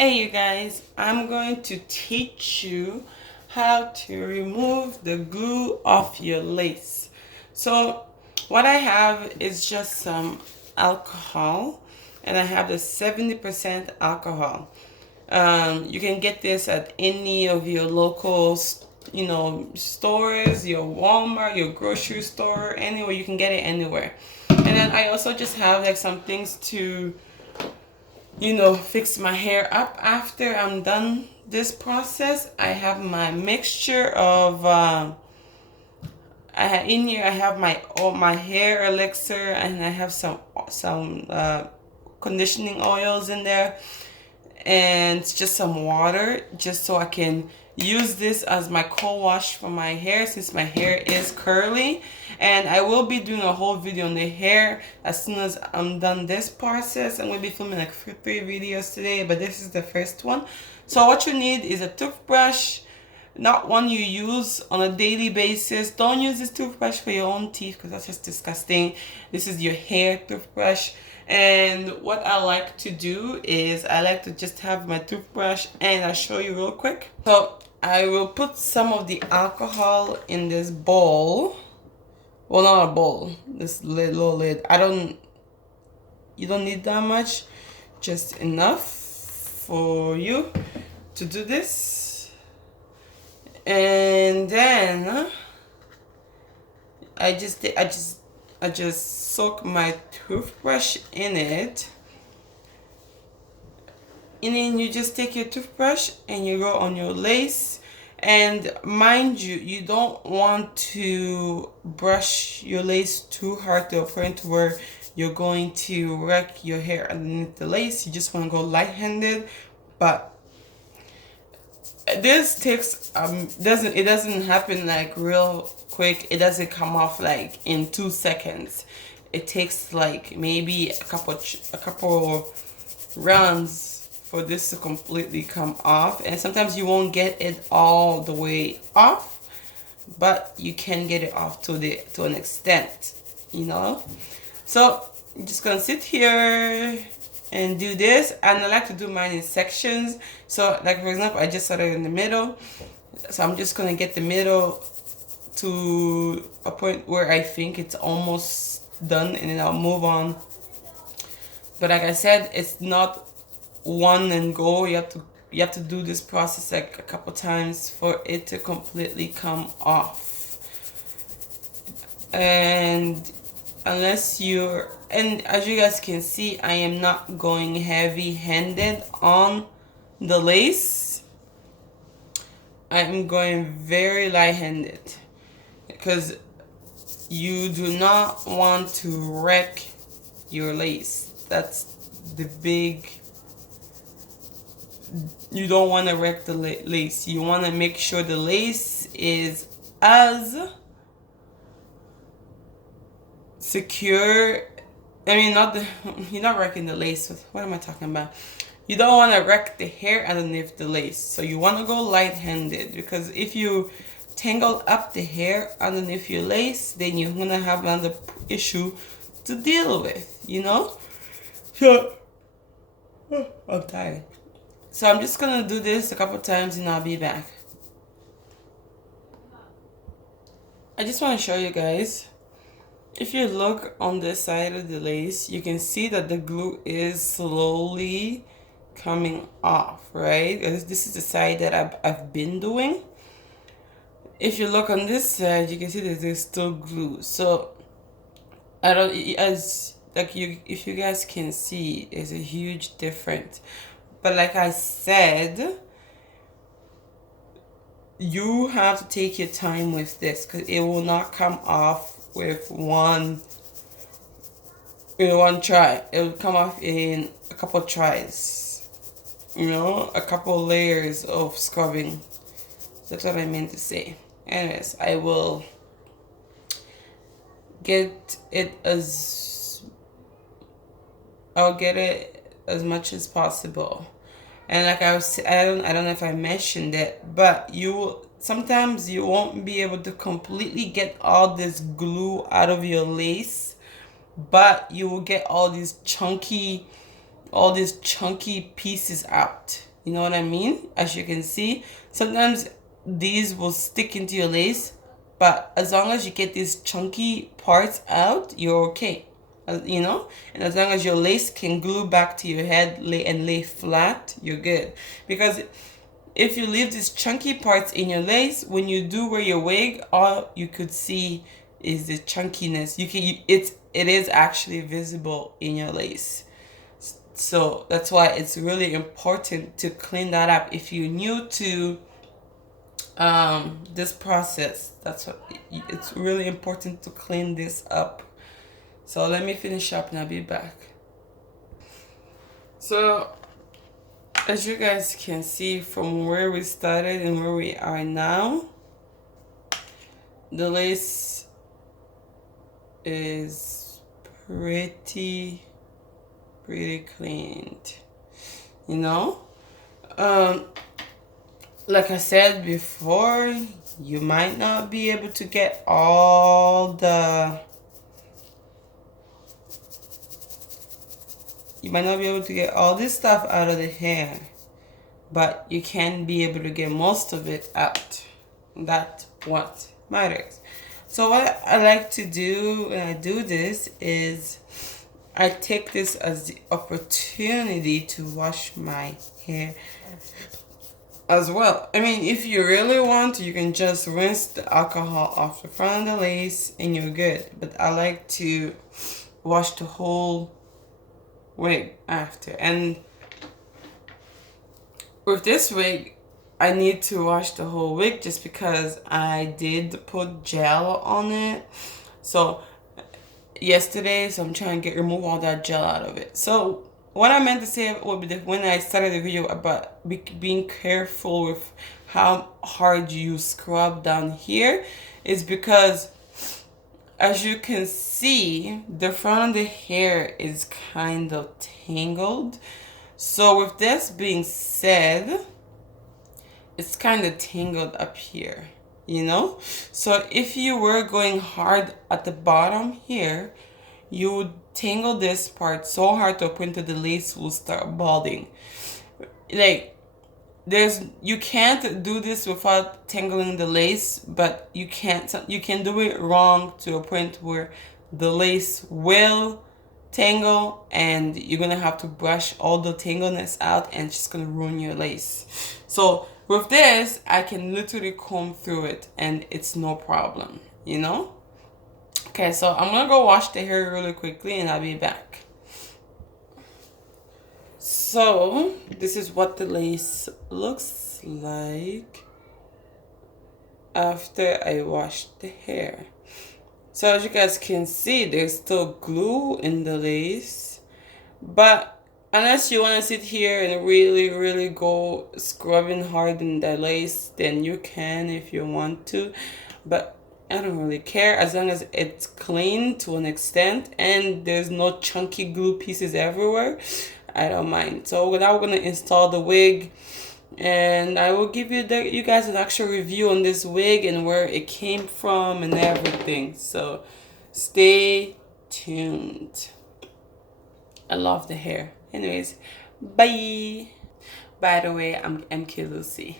Hey you guys, I'm going to teach you how to remove the glue off your lace. So what I have is just some alcohol, and I have the 70% alcohol. You can get this at any of your local stores, your Walmart, your grocery store, anywhere. You can get it anywhere. And then I also just have like some things to fix my hair up after I'm done this process. I have my mixture of in here I have my hair elixir, and I have some conditioning oils in there, and just some water, just so I can use this as my co-wash for my hair, since my hair is curly. And I will be doing a whole video on the hair as soon as I'm done this process. I'm going to be filming like 3 videos today, but this is the first one. So what you need is a toothbrush, not one you use on a daily basis. Don't use this toothbrush for your own teeth, because that's just disgusting. This is your hair toothbrush. And what I like to do is I like to just have my toothbrush, and I'll show you real quick. So I will put some of the alcohol in this bowl. Well, not a bowl, this little lid. You don't need that much, just enough for you to do this. And then I just soak my toothbrush in it, and then you just take your toothbrush and you go on your lace. And mind you, you don't want to brush your lace too hard to a point where you're going to wreck your hair underneath the lace. You just want to go light-handed. But this takes it doesn't happen like real quick. It doesn't come off like in 2 seconds. It takes like maybe a couple rounds for this to completely come off. And sometimes you won't get it all the way off, but you can get it off to an extent, So I'm just gonna sit here and do this. And I like to do mine in sections. So like, for example, I just started in the middle, so I'm just gonna get the middle to a point where I think it's almost done, and then I'll move on. But like I said, it's not one and go. You have to do this process like a couple times for it to completely come off. And as you guys can see, I am not going heavy-handed on the lace. I'm going very light-handed, because you do not want to wreck your lace. That's the big... You don't want to wreck the lace. You want to make sure the lace is as secure. I mean, you're not wrecking the lace. What am I talking about? You don't want to wreck the hair underneath the lace. So you want to go light-handed, because if you tangle up the hair underneath your lace, then you're going to have another issue to deal with, So, I'm tired. So I'm just going to do this a couple times, and I'll be back. I just want to show you guys. If you look on this side of the lace, you can see that the glue is slowly coming off, right? This is the side that I've been doing. If you look on this side, you can see that there's still glue. So if you guys can see, there's a huge difference. But like I said, you have to take your time with this, because it will not come off with one try. It will come off in a couple tries, a couple layers of scrubbing. That's what I meant to say. Anyways, I will I'll get it as much as possible. And like I don't know if I mentioned it, but sometimes you won't be able to completely get all this glue out of your lace, but you will get all these chunky pieces out. You know what I mean? As you can see, sometimes these will stick into your lace, but as long as you get these chunky parts out, you're okay. You know, and as long as your lace can glue back to your head, lay flat, you're good. Because if you leave these chunky parts in your lace, when you do wear your wig, all you could see is the chunkiness. It is actually visible in your lace. So that's why it's really important to clean that up. If you're new to this process, that's what it's really important to clean this up. So let me finish up and I'll be back. So as you guys can see from where we started and where we are now, the lace is pretty cleaned, you know. Like I said before, you might not be able to get all the this stuff out of the hair, but you can be able to get most of it out. That's what matters. So what I like to do when I do this is I take this as the opportunity to wash my hair as well. I mean, if you really want, you can just rinse the alcohol off the front of the lace and you're good. But I like to wash the whole wig after. And with this wig, I need to wash the whole wig just because I did put gel on it. So yesterday, so I'm trying to remove all that gel out of it. So what I meant to say would be when I started the video about being careful with how hard you scrub down here is because as you can see, the front of the hair is kind of tangled. So with this being said, it's kind of tangled up here, you know? So if you were going hard at the bottom here, you would tangle this part so hard to a point that the lace will start balding. Like, you can't do this without tangling the lace, but you can do it wrong to a point where the lace will tangle and you're gonna have to brush all the tangleness out and it's just gonna ruin your lace. So with this, I can literally comb through it and it's no problem, you know? Okay, so I'm gonna go wash the hair really quickly and I'll be back. So this is what the lace looks like after I washed the hair. So as you guys can see, there's still glue in the lace, but unless you want to sit here and really go scrubbing hard in the lace, then you can if you want to, but I don't really care as long as it's clean to an extent and there's no chunky glue pieces everywhere. I don't mind. So now we're gonna install the wig and I will give you guys an actual review on this wig and where it came from and everything. So stay tuned. I love the hair. Anyways, bye. By the way, I'm MK Lucy.